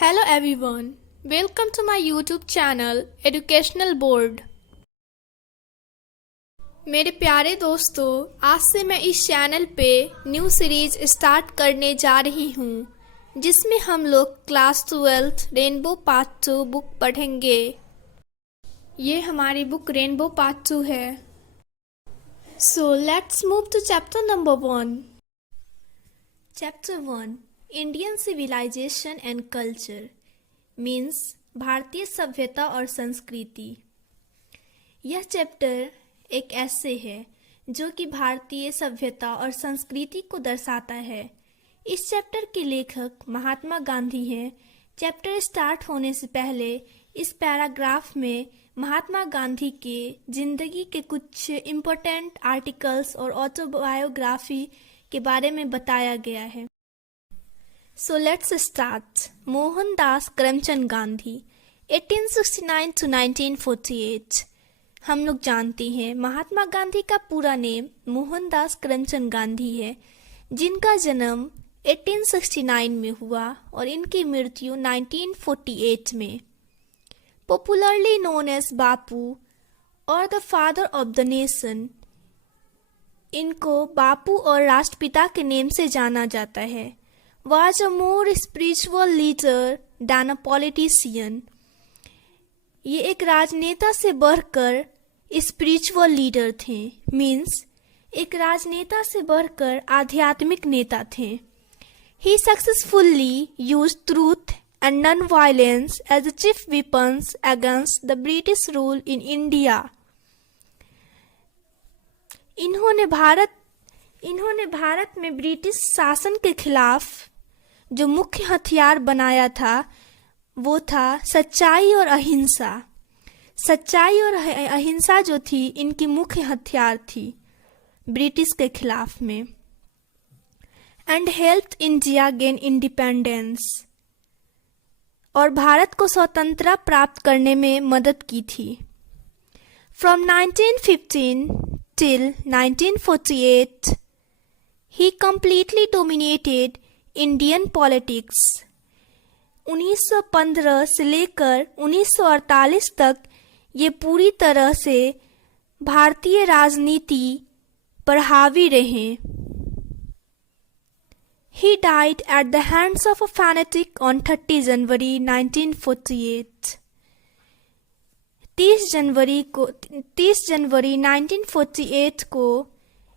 Hello everyone, welcome to my YouTube channel Educational Board। मेरे प्यारे दोस्तों, आज से मैं इस चैनल पे न्यू सीरीज स्टार्ट करने जा रही हूँ जिसमें हम लोग क्लास 12 रेनबो पार्ट 2 बुक पढ़ेंगे। ये हमारी बुक रेनबो पार्ट 2 है। So let's move to chapter number 1। Chapter 1 Indian civilisation and culture means भारतीय सभ्यता और संस्कृति। यह चैप्टर एक ऐसे है जो कि भारतीय सभ्यता और संस्कृति को दर्शाता है। इस चैप्टर के लेखक महात्मा गांधी हैं। चैप्टर स्टार्ट होने से पहले इस पैराग्राफ में महात्मा गांधी के जिंदगी के कुछ इम्पोर्टेंट आर्टिकल्स और ऑटोबायोग्राफी के बारे में बताया गया है। So let's start. Mohandas Karamchand Gandhi 1869 to 1948। हम लोग जानते हैं महात्मा गांधी का पूरा नेम मोहनदास करमचंद गांधी है, जिनका जन्म 1869 में हुआ और इनकी मृत्यु 1948 में। पॉपुलरली नोन एज बापू और the father of the nation, इनको बापू और राष्ट्रपिता के नेम से जाना जाता है। was a more spiritual leader than a politician। ये एक राजनेता से बढ़कर स्पिरिचुअल लीडर थे, मीन्स एक राजनेता से बढ़कर आध्यात्मिक नेता थे। He successfully used truth and non-violence as the chief weapons against the British rule in India। इन्होंने भारत में ब्रिटिश शासन के खिलाफ जो मुख्य हथियार बनाया था वो था सच्चाई और अहिंसा। सच्चाई और अहिंसा जो थी इनकी मुख्य हथियार थी ब्रिटिश के खिलाफ में। And helped India gain independence, और भारत को स्वतंत्रता प्राप्त करने में मदद की थी। From 1915 till 1948 he completely dominated Indian politics. 1915 से लेकर 1948 तक ये पूरी तरह से भारतीय राजनीति पर हावी रहे। He died at the hands of a fanatic on 30 जनवरी 1948। 30 जनवरी 1948 को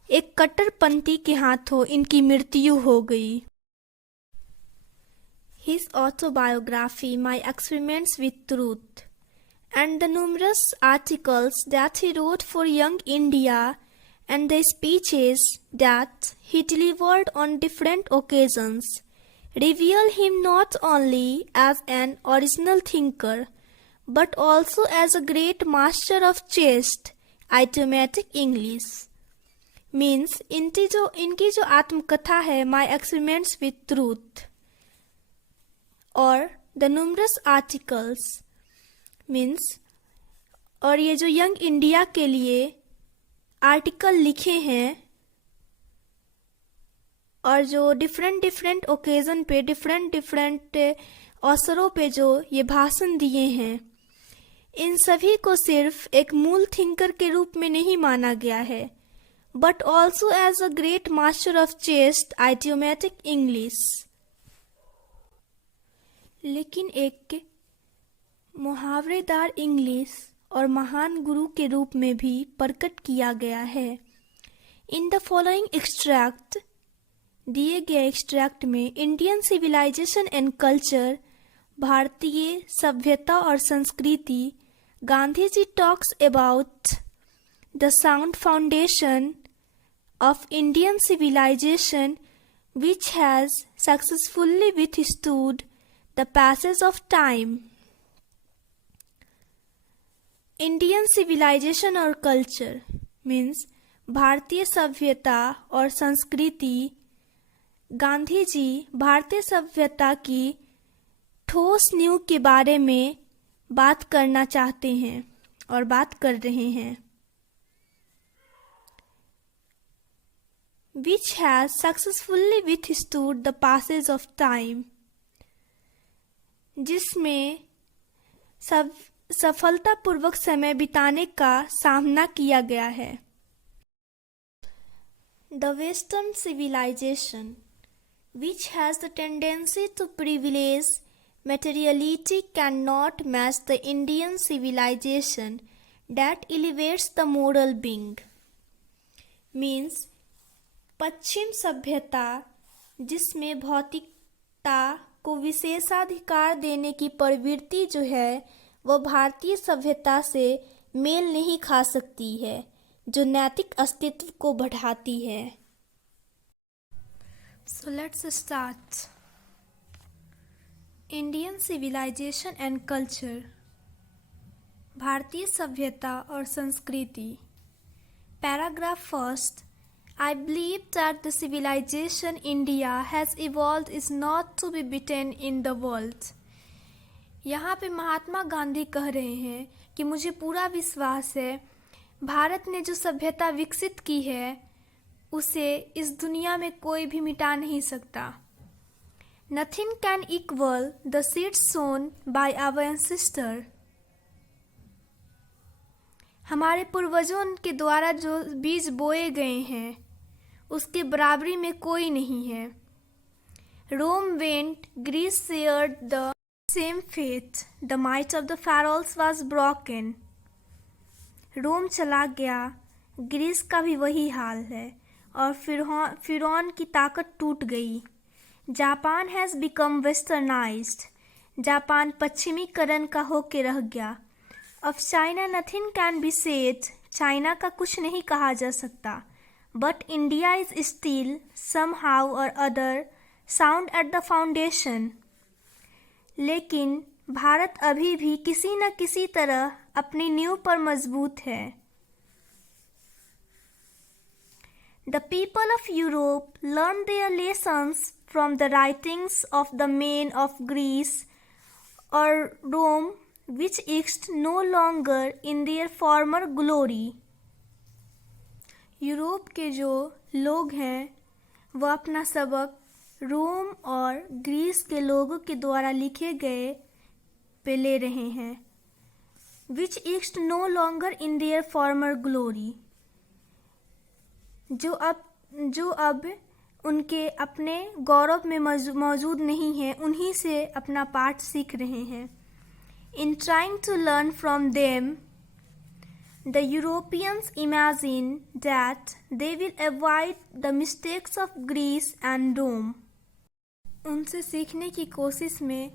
एक कट्टरपंथी के हाथों इनकी मृत्यु हो गई। His autobiography, My Experiments with Truth, and the numerous articles that he wrote for Young India and the speeches that he delivered on different occasions reveal him not only as an original thinker but also as a great master of chaste, idiomatic English। Means इनकी जो आत्मकथा है My Experiments with Truth और the numerous articles means, और ये जो young India के लिए आर्टिकल लिखे हैं और जो डिफरेंट ओकेजन पे डिफरेंट अवसरों पे जो ये भाषण दिए हैं, इन सभी को सिर्फ एक मूल थिंकर के रूप में नहीं माना गया है but also as a great master of chaste idiomatic English. लेकिन एक मुहावरेदार इंग्लिश और महान गुरु के रूप में भी प्रकट किया गया है। इन द फॉलोइंग एक्सट्रैक्ट, दिए गए एक्सट्रैक्ट में इंडियन सिविलाइजेशन एंड कल्चर, भारतीय सभ्यता और संस्कृति, Gandhi ji talks about the sound foundation of Indian civilisation which has successfully withstood The passage of time। Indian civilisation और कल्चर मीन्स भारतीय सभ्यता और संस्कृति। गांधी जी भारतीय सभ्यता की ठोस नींव के बारे में बात करना चाहते हैं और बात कर रहे हैं। Which has successfully withstood the passage of time। जिसमें सब सफलतापूर्वक समय बिताने का सामना किया गया है। The Western civilization, which has the tendency to privilege materiality, cannot match the Indian civilization that elevates the moral being. Means पश्चिम सभ्यता जिसमें भौतिकता को विशेषाधिकार देने की प्रवृत्ति जो है वह भारतीय सभ्यता से मेल नहीं खा सकती है, जो नैतिक अस्तित्व को बढ़ाती है। So let's start. Indian civilization and culture. भारतीय सभ्यता और संस्कृति। Paragraph first. I believe that the civilization India has evolved is not to be beaten in the world. यहाँ पे महात्मा गांधी कह रहे हैं कि मुझे पूरा विश्वास है भारत ने जो सभ्यता विकसित की है उसे इस दुनिया में कोई भी मिटा नहीं सकता। Nothing can equal the seeds sown by our ancestor. हमारे पूर्वजों के द्वारा जो बीज बोए गए हैं उसके बराबरी में कोई नहीं है। Rome went, Greece shared the same fate. The might of the pharaohs was broken. रोम चला गया, ग्रीस का भी वही हाल है और फिरौन की ताकत टूट गई। Japan has become westernised. Japan पश्चिमीकरण का होके रह गया। अब China nothing can be said. China का कुछ नहीं कहा जा सकता। But India is still somehow or other sound at the foundation. लेकिन भारत अभी भी किसी न किसी तरह अपनी नींव पर मजबूत है। The people of Europe learned their lessons from the writings of the men of Greece or Rome, which exist no longer in their former glory. Europe के जो लोग हैं वह अपना सबक रोम और ग्रीस के लोगों के द्वारा लिखे गए पे ले रहे हैं। Which exist no longer in their former glory. जो अब उनके अपने गौरव में मौजूद नहीं है, उन्हीं से अपना पाठ सीख रहे हैं। In trying to learn from them, the Europeans imagine that they will avoid the mistakes of Greece and Rome. उनसे सीखने की कोशिश में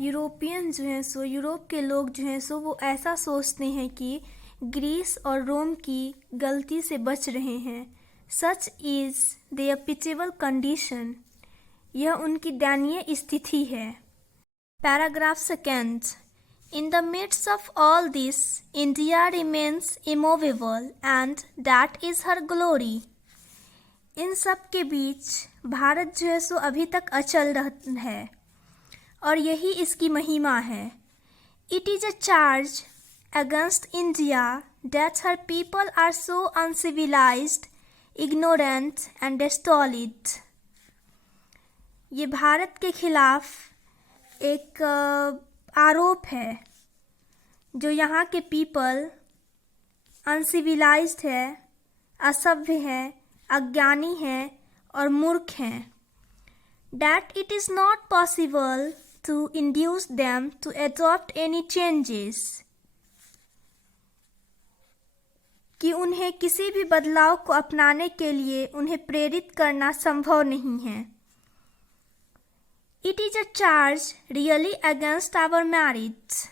यूरोपियन जो हैं सो यूरोप के लोग जो हैं सो वो ऐसा सोचते हैं कि ग्रीस और रोम की गलती से बच रहे हैं। Such is their pitiable condition. यह उनकी दयनीय स्थिति है। Paragraph second. In the midst of all this India remains immovable and that is her glory. इन सब के बीच भारत जो है सो अभी तक अचल है और यही इसकी महिमा है। It is a charge against India that her people are so uncivilised, ignorant and stolid. ये भारत के खिलाफ एक आरोप है जो यहाँ के पीपल अनसिविलाइज्ड है, असभ्य है, अज्ञानी है और मूर्ख हैं। That it is not possible to induce them to adopt any changes. कि उन्हें किसी भी बदलाव को अपनाने के लिए उन्हें प्रेरित करना संभव नहीं है। It is a charge really against our merits.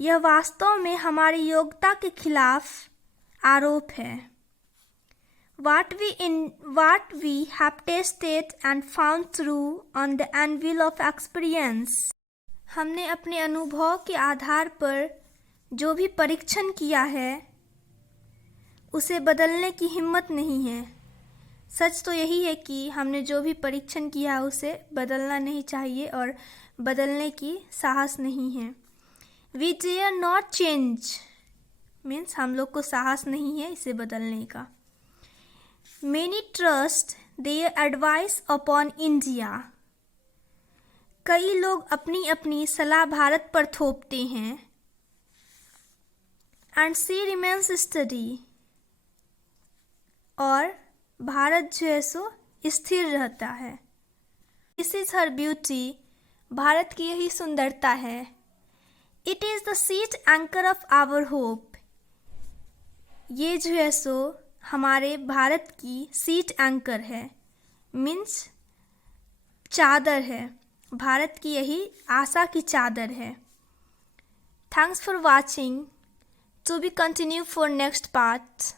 यह वास्तव में हमारी योग्यता के खिलाफ आरोप है। What we have tasted and found through on the anvil of experience. हमने अपने अनुभव के आधार पर जो भी परीक्षण किया है उसे बदलने की हिम्मत नहीं है। सच तो यही है कि हमने जो भी परीक्षण किया उसे बदलना नहीं चाहिए और बदलने की साहस नहीं है। We dare not change means हम लोग को साहस नहीं है इसे बदलने का। Many trust their advice upon India. कई लोग अपनी अपनी सलाह भारत पर थोपते हैं। एंड शी रिमेन्स स्टडी, और भारत जो है सो स्थिर रहता है। This is her beauty, Bharat की यही सुंदरता है। It is the sheet anchor of our hope, ये जो है सो हमारे भारत की सीट एंकर है, मीन्स चादर है, भारत की यही आशा की चादर है। Thanks for watching, to be continue for next part.